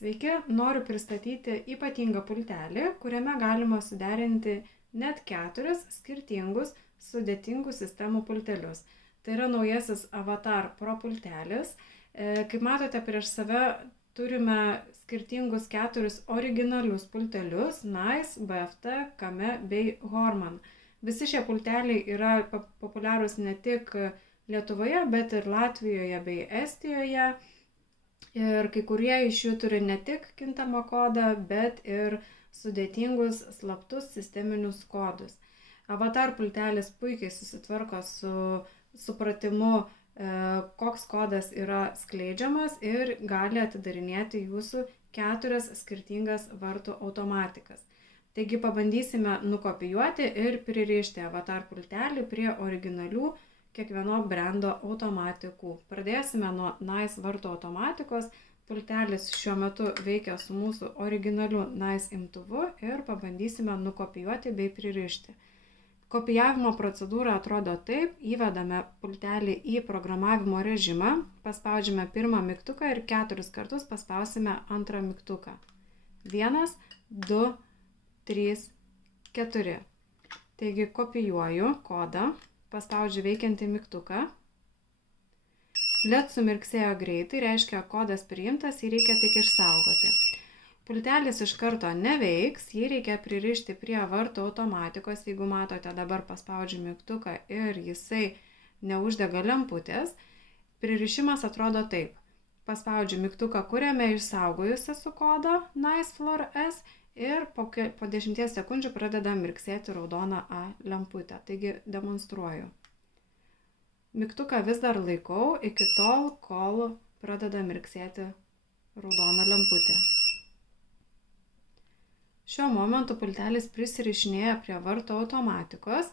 Sveiki, noriu pristatyti ypatingą pultelį, kuriame galima suderinti net 4 skirtingus sudėtingų sistemų pultelius. Tai yra naujasis Avatar Pro pultelis. Kaip matote, prieš save turime skirtingus 4 originalius pultelius Nice, BFT, Kame bei Horman. Visi šie pulteliai yra populiarūs ne tik Lietuvoje, bet ir Latvijoje bei Estijoje. Ir kai kurie iš jų turi ne tik kintamą kodą, bet ir sudėtingus slaptus sisteminius kodus. Avatar pultelis puikiai susitvarko su supratimu, koks kodas yra skleidžiamas ir gali atidarinėti jūsų 4 skirtingas vartų automatikas. Taigi pabandysime nukopijuoti ir pririšti Avatar pultelį prie originalių kiekvieno brendo automatikų. Pradėsime nuo Nice vartų automatikos. Pultelis šiuo metu veikia su mūsų originaliu Nice imtuvu ir pabandysime nukopijuoti bei pririšti. Kopijavimo procedūra atrodo taip: įvedame pultelį į programavimo režimą, paspaudžiame pirmą mygtuką ir 4 kartus paspausime antrą mygtuką. 1, 2, 3, 4. Taigi kopijuoju kodą. Paspaudžiu veikiantį mygtuką. LED sumirksėjo greitai, reiškia kodas priimtas, jį reikia tik išsaugoti. Pultelis iš karto neveiks, jį reikia pririšti prie vartų automatikos. Jeigu matote, dabar paspaudžiu mygtuką ir jisai neuždega lemputės. Pririšimas atrodo taip. Paspaudžiu mygtuką, kuriame išsaugojusi su kodą Nice Floor S ir po 10 sekundžių pradeda mirksėti raudona A lemputė. Taigi demonstruoju. Mygtuką vis dar laikau iki tol, kol pradeda mirksėti raudona lemputė. Šiuo momentu pultelis prisirišinėja prie vartų automatikos,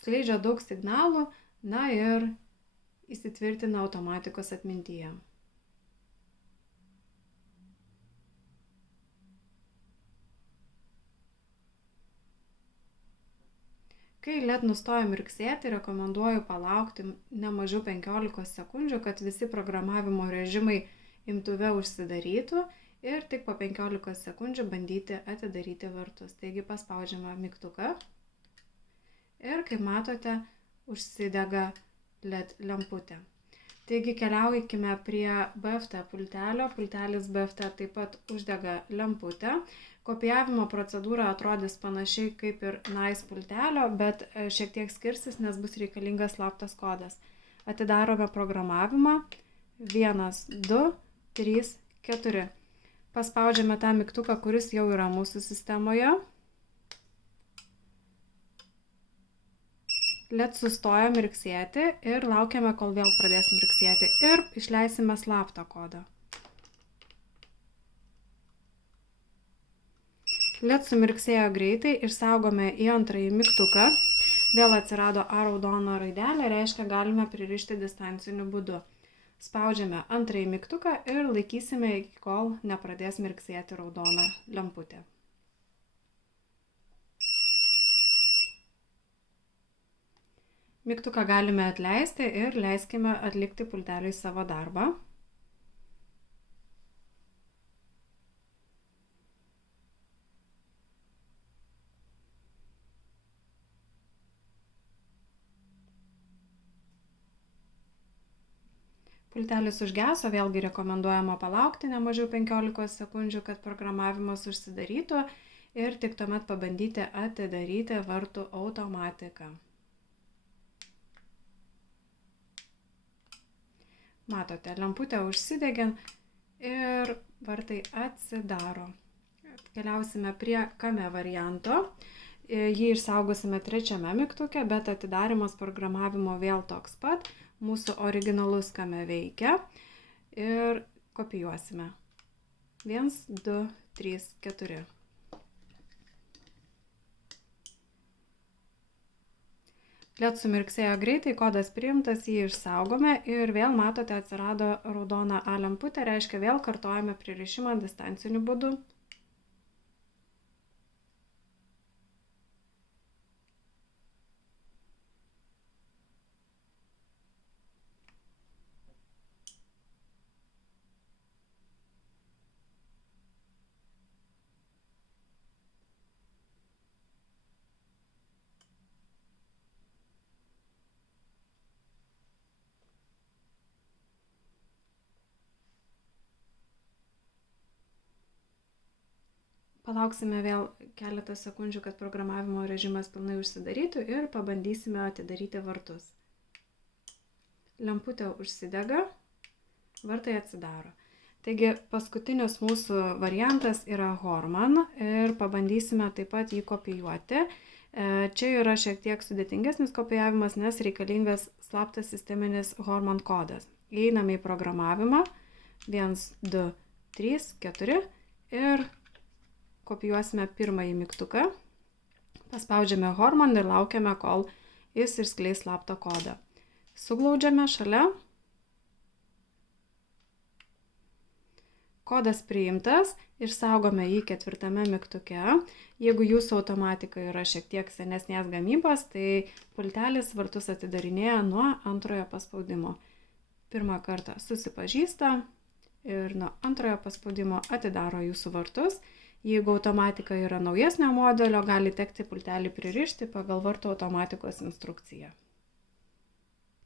skleidžia daug signalų, na ir įsitvirtina automatikos atmintyje. Kai LED nustoja mirksėti, rekomenduoju palaukti ne mažiau 15 sekundžių, kad visi programavimo režimai imtuve užsidarytų ir tik po 15 sekundžių bandyti atidaryti vartus. Taigi paspaudžiame mygtuką ir, kaip matote, užsidega LED lemputė. Taigi keliaukime prie BFT pultelio. Pultelis BFT taip pat uždega lemputę. Kopijavimo procedūra atrodys panašiai kaip ir Nice pultelio, bet šiek tiek skirsis, nes bus reikalingas slaptas kodas. Atidarome programavimą. 1, 2, 3, 4. Paspaudžiame tą mygtuką, kuris jau yra mūsų sistemoje. LED sustoja mirksėti ir laukiame, kol vėl pradės mirksėti. Ir išleisime slaptą kodą. LED sumirksėjo greitai, išsaugome į antrąjį mygtuką. Vėl atsirado A raudona raidelė, reiškia galime pririšti distanciniu būdu. Spaudžiame antrąjį mygtuką ir laikysime iki kol nepradės mirksėti raudona lemputė. Mygtuką galime atleisti ir leiskime atlikti pulteliui savo darbą. Pultelis užgeso, vėlgi rekomenduojama palaukti ne mažiau 15 sekundžių, kad programavimas užsidarytų ir tik tuomet pabandyti atidaryti vartų automatiką. Matote, lemputė užsidegė ir vartai atsidaro. Keliausime prie Kame varianto. Jį išsaugosime 3 mygtuke, bet atidarimas programavimo vėl toks pat. Mūsų originalus Kame veikia ir kopijuosime. 1, 2, 3, 4. LED sumirksėjo greitai, kodas priimtas, jį išsaugome ir vėl matote atsirado raudona A lemputė, reiškia vėl kartojame pririšimą distanciniu būdu. Palauksime vėl keletą sekundžių, kad programavimo režimas pilnai užsidarytų ir pabandysime atidaryti vartus. Lemputė užsidega, vartai atsidaro. Taigi paskutinis mūsų variantas yra Horman ir pabandysime taip pat jį kopijuoti. Čia yra šiek tiek sudėtingesnis kopijavimas, nes reikalingas slaptas sisteminis Horman kodas. Įeiname į programavimą 1, 2, 3, 4 ir kopijuosime pirmąjį mygtuką. Paspaudžiame Horman ir laukiame, kol jis išskleis slaptą kodą. Suglaudžiame šalia. Kodas priimtas, išsaugome jį 4 mygtuke. Jeigu jūsų automatika yra šiek tiek senesnės gamybos, tai pultelis vartus atidarinėja nuo antrojo paspaudimo. Pirmą kartą susipažįsta ir nuo antrojo paspaudimo atidaro jūsų vartus. Jeigu automatika yra naujesnio modelio, gali tekti pultelį pririšti pagal vartų automatikos instrukciją.